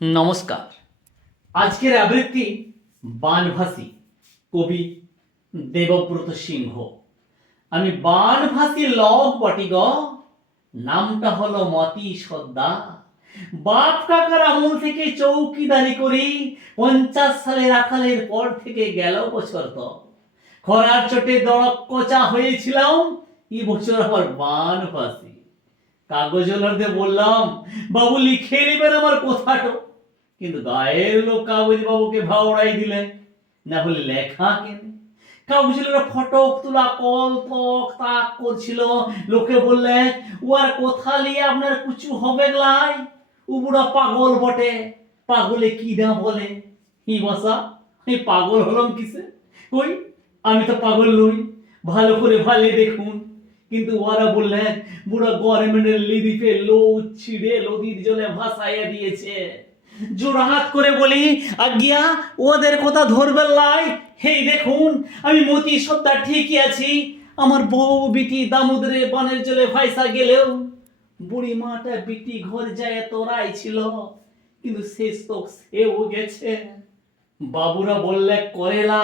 নমস্কার। আজকের আবৃত্তি বানভাসী, কবি দেবব্রত সিংহ। আমি বানভাসী লব বটি গ, নামটা হলো মতি সর্দার। বাপ কাকার আমল থেকে চৌকিদারি করি, 50 সালের আকালের পর থেকে গেল বছর তো। খরার চোটে দড়কচা হয়েছিলাম, এই বছর আমার বানভাসী। কাগজ হলদে বললাম, বাবু লিখে নেবেন আমার কথাটা। কিন্তু গায়ের লোক কাগজ বাবুকে ভাওড়াই দিলেন, না হলে লেখা কেন। কাগজের ফটক তোলা কল তক তাক করছিল। লোকে বললেন, ও আর কথা নিয়ে আপনার কুচু হবে লাই, ও বুড়া পাগল বটে। পাগলে কি না বলে। ই বসা, এই পাগল হলাম কিসে? কই, আমি তো পাগল নই, ভালো করে ভালে দেখুন। কিন্তু ওরা বললেন, বুড়া গভর্নমেন্টের লিরিফে লো ছিড়ে নদীর জলে ভাসাইয়া দিয়েছে। জোড়হাত করে বলি, আজ্ঞা ওদের কথা ধরবেন লাই। হেই দেখুন, আমি মতি সর্দার ঠিকই আছি। আমার বউ বিটি দামোদরে বানের জলে ভাইসা গেলেও বুড়ি মাটা বিটি ঘর যায় তোরাই ছিল, কিন্তু শেষ তো সেও গেছে। বাবুরা বললে করেলা,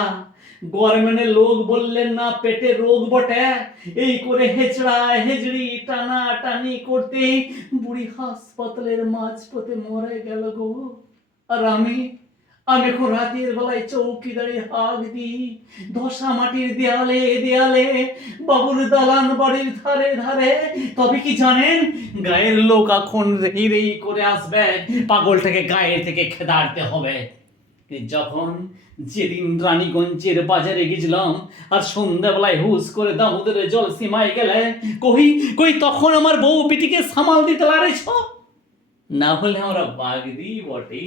গভর্নমেন্টের লোক বললেন না পেটে রোগ বটে। এই করে হেচড়া হেজড়ি টানা টানি করতে বুড়ি হাসপাতালের মাঝপথে মরে গেল গো। আর আমি আমি এখন রাতের বেলায় চৌকিদারি হাঁক দিই, ধসা মাটির দেয়ালে দেয়ালে, বাবুর দালান বাড়ির ধারে ধারে। তবে কি জানেন, গায়ের লোক এখন রেই রেই করে আসবে, পাগলটাকে গায়ের থেকে খেদাড়তে হবে। যখন যেদিন রানীগঞ্জের বাজারে গেছিলাম আর সন্ধ্যাবেলায় হুস করে দামোদরের জল সীমায় গেলে, কই কই তখন আমার বউ পিটিকে সামাল দিতে লারেছ। না হলে আমরা বাগদি বটে,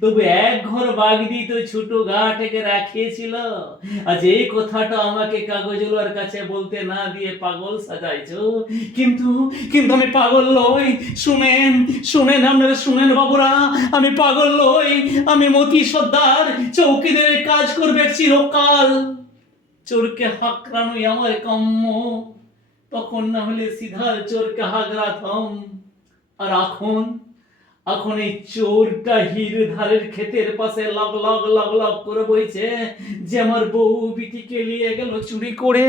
তবু এক ঘর বাগদি তো ছোট ঘাটকে রাখিয়েছিল। আজ এই কথাটা আমাকে কাগজওয়ালার কাছে বলতে না দিয়ে পাগল সাজাইছো। কিন্তু কিন্তু আমি পাগল নই। শুনেন শুনেন, আপনারা শুনেন বাবুরা, আমি পাগল নই। আমি মতি সর্দার, চৌকিদের কাজ করবে চিরকাল। চোরকে হাকরানোই আমার কাম্য, তখন না হলে সিধার চোরকে হাগরাতাম। আর এখন এখন এই চোরটা হির ধারের ক্ষেতের পাশে লগ লগ লগ লগ করে বইছে যে আমার বউ বিটিকে নিয়ে গেল চুরি করে।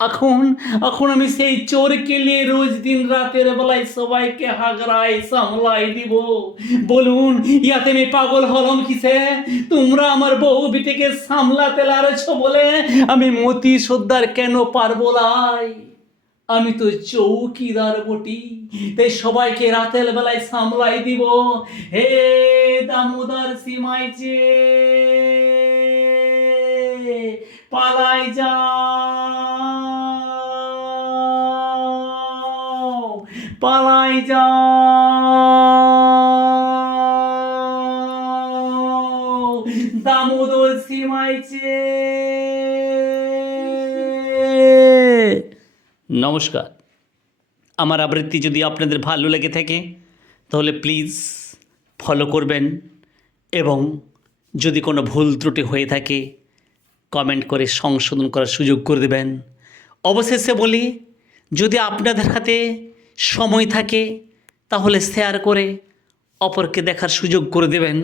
এখন এখন আমি সেই চোরকে নিয়ে রোজ দিন রাতের বেলায় সবাইকে হাগরাই সামলাই দিব। বলুন, ইয়াতে আমি পাগল হলাম কিসে? তোমরা আমার বউ বিটিকে সামলাতে লারেছো বলে আমি মতি সর্দার কেন পারবো লাই? আমি তো চৌকিদার বটি, তাই সবাইকে রাতের বেলায় সামলাই দিব। হে দামোদর সীমাইছে, পালাই যাও, পালাই যাও, দামোদর সীমাইছে। নমস্কার। আমার আবৃত্তি যদি আপনাদের ভালো লেগে থাকে তাহলে প্লিজ ফলো করবেন, এবং যদি কোনো ভুল ত্রুটি হয়ে থাকে কমেন্ট করে সংশোধন করার সুযোগ করে দেবেন। অবশেষে বলি, যদি আপনাদের হাতে সময় থাকে তাহলে শেয়ার করে অপরকে দেখার সুযোগ করে দেবেন।